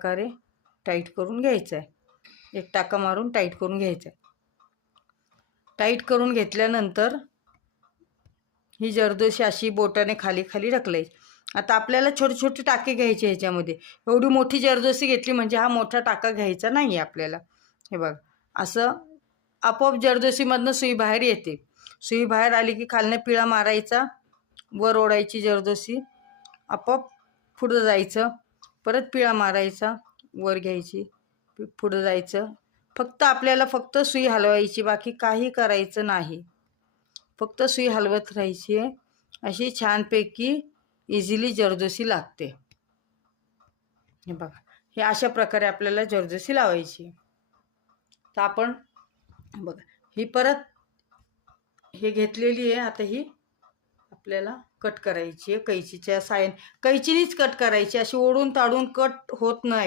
प्रकारे टाईट करून घ्यायचं आहे। एक टाका मारून टाईट करून घ्यायचं आहे। टाईट करून घेतल्यानंतर ही जरदोशी अशी बोटाने खाली खाली ढकलायची। आता आपल्याला छोटे छोटे टाके घ्यायचे ह्याच्यामध्ये। एवढी मोठी जरदोशी घेतली म्हणजे हा मोठा टाका घ्यायचा नाही आपल्याला। हे बघ, असं आपोआप जरदोशीमधनं सुई बाहेर येते। सुई बाहेर आली की खालनं पिळा मारायचा, वर ओढायची जरदोशी, आपोआप पुढं जायचं, परत पिळा मारायचा, वर घ्यायची, पुढं जायचं। फक्त आपल्याला सुई हलवायची, बाकी काही करायचं नाही। फक्त सुई हलवत राहायची आहे। अशी छानपैकी इझिली जरदोशी लागते। हे बघा, हे अशा प्रकारे आपल्याला जरदोशी लावायची। तर आपण बघा, ही परत हे घेतलेली आहे। आता ही आपल्याला कट करायची आहे कैचीच्या साहाय्याने। कैचीनेच कट करायची, अशी ओढून ताडून कट होत नाही।